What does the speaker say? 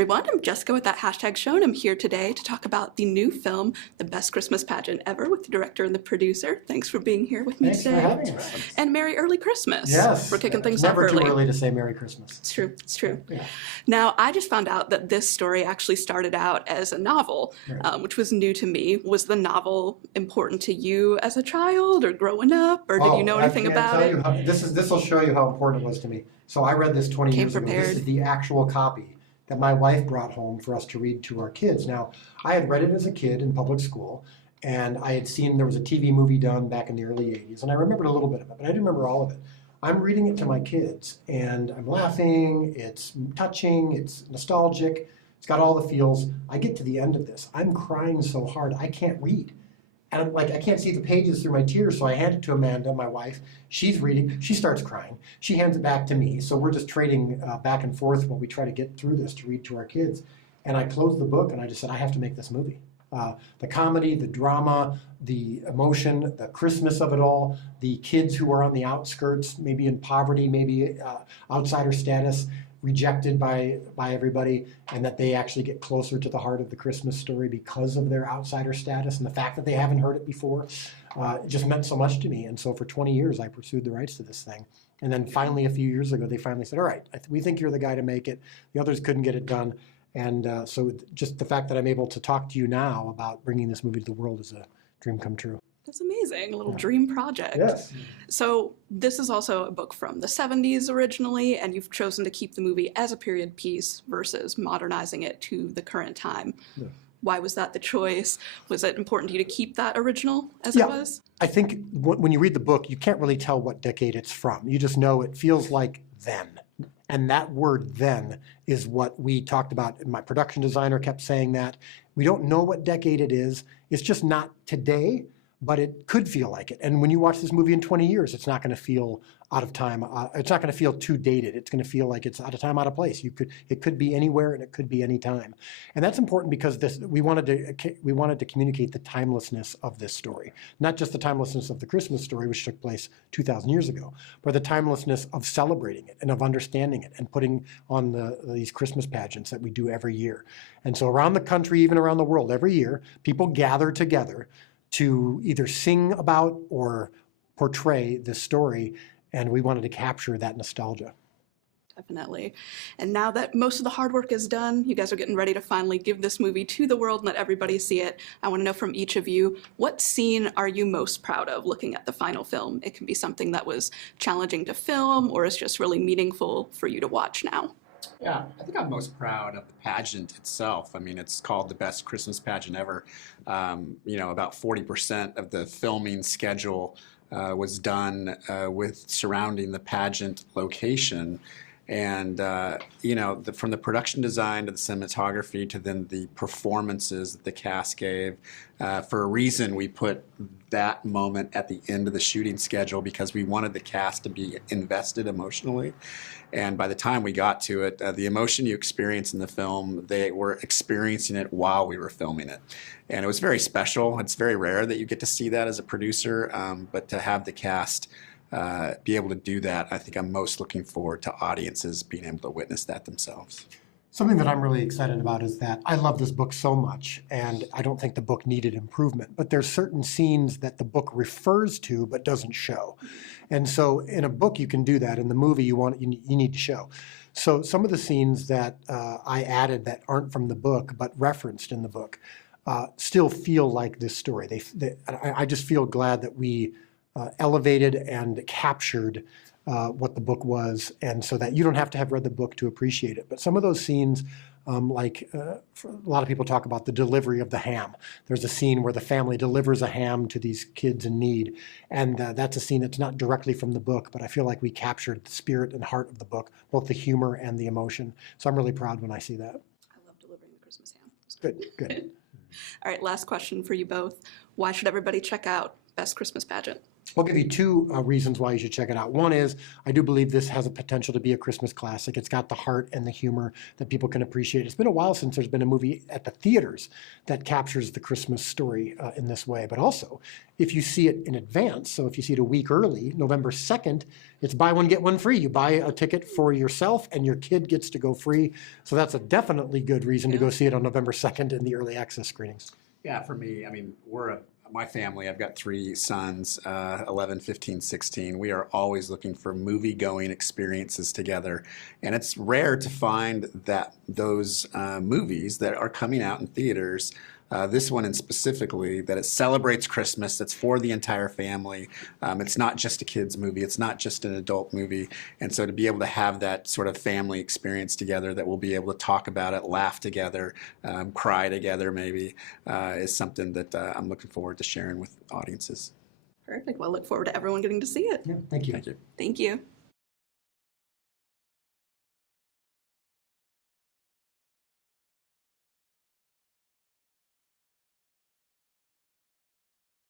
everyone, I'm Jessica with that hashtag show, and I'm here today to talk about the new film, The Best Christmas Pageant Ever, with the director and the producer. Thanks for being here with me Thanks today. for having us. And Merry Early Christmas. Yes. We're kicking things off never early. too early to say Merry Christmas. It's true, it's true. Yeah. Now, I just found out that this story actually started out as a novel, Right. which was new to me. Was the novel important to you as a child or growing up, or did you know anything about it? This will show you how important it was to me. So I read this 20 years ago. This is the actual copy that my wife brought home for us to read to our kids. Now, I had read it as a kid in public school, and I had seen there was a TV movie done back in the early 80s, and I remembered a little bit of it, but I didn't remember all of it. I'm reading it to my kids, and I'm laughing, it's touching, it's nostalgic, it's got all the feels. I get to the end of this, I'm crying so hard, I can't read. And I'm like, I can't see the pages through my tears, so I hand it to Amanda, my wife. She's reading, she starts crying. She hands it back to me, so we're just trading back and forth while we try to get through this to read to our kids. And I closed the book and I just said, I have to make this movie. The comedy, the drama, the emotion, the Christmas of it all, the kids who are on the outskirts, maybe in poverty, maybe outsider status, rejected by everybody, and that they actually get closer to the heart of the Christmas story because of their outsider status and the fact that they haven't heard it before. It just meant so much to me. And so for 20 years, I pursued the rights to this thing. And then finally, a few years ago, they finally said, all right, we think you're the guy to make it. The others couldn't get it done. And so just the fact that I'm able to talk to you now about bringing this movie to the world is a dream come true. That's amazing, a little dream project. Yes. So this is also a book from the 70s originally, and you've chosen to keep the movie as a period piece versus modernizing it to the current time. Yeah. Why was that the choice? Was it important to you to keep that original as it was? I think when you read the book, you can't really tell what decade it's from. You just know it feels like then. And that word then is what we talked about. My production designer kept saying that. We don't know what decade it is. It's just not today, but it could feel like it. And when you watch this movie in 20 years, it's not going to feel out of time. It's not going to feel too dated. It's going to feel like it's out of time, out of place. It could be anywhere, and it could be any time. And that's important because we wanted to communicate the timelessness of this story, not just the timelessness of the Christmas story, which took place 2,000 years ago, but the timelessness of celebrating it and of understanding it and putting on these Christmas pageants that we do every year. And so around the country, even around the world, every year, people gather together to either sing about or portray this story, and we wanted to capture that nostalgia. Definitely. And now that most of the hard work is done, you guys are getting ready to finally give this movie to the world and let everybody see it. I want to know from each of you, what scene are you most proud of looking at the final film? It can be something that was challenging to film or is just really meaningful for you to watch now. Yeah, I think I'm most proud of the pageant itself. I mean, it's called the Best Christmas Pageant Ever. You know, about 40% of the filming schedule was done with surrounding the pageant location. And, you know, from the production design to the cinematography to then the performances that the cast gave, for a reason we put that moment at the end of the shooting schedule because we wanted the cast to be invested emotionally. And by the time we got to it, the emotion you experience in the film, they were experiencing it while we were filming it. And it was very special. It's very rare that you get to see that as a producer, but to have the cast be able to do that, I think I'm most looking forward to audiences being able to witness that themselves. Something that I'm really excited about is that I love this book so much, and I don't think the book needed improvement, but there's certain scenes that the book refers to but doesn't show. And so in a book you can do that. In the movie you need to show. So some of the scenes that I added that aren't from the book but referenced in the book still feel like this story. I just feel glad that we elevated and captured what the book was, and so that you don't have to have read the book to appreciate it. But some of those scenes, a lot of people talk about the delivery of the ham. There's a scene where the family delivers a ham to these kids in need, and that's a scene that's not directly from the book, but I feel like we captured the spirit and heart of the book, both the humor and the emotion. So I'm really proud when I see that. I love delivering the Christmas ham. Good, good. All right, last question for you both. Why should everybody check out Best Christmas Pageant? I'll give you two reasons why you should check it out. One is, I do believe this has a potential to be a Christmas classic. It's got the heart and the humor that people can appreciate. It's been a while since there's been a movie at the theaters that captures the Christmas story in this way. But also, if you see it in advance, so if you see it a week early, November 2nd, it's buy one, get one free. You buy a ticket for yourself and your kid gets to go free. So that's a definitely good reason to go see it on November 2nd in the early access screenings. Yeah, for me, I mean, my family, I've got 3 sons, 11, 15, 16. We are always looking for movie-going experiences together. And it's rare to find that those movies that are coming out in theaters, this one in specifically, that it celebrates Christmas, that's for the entire family. It's not just a kid's movie, it's not just an adult movie. And so to be able to have that sort of family experience together, that we'll be able to talk about it, laugh together, cry together maybe, is something that I'm looking forward to sharing with audiences. Perfect. Well, look forward to everyone getting to see it. Yeah, thank you. Thank you. Thank you.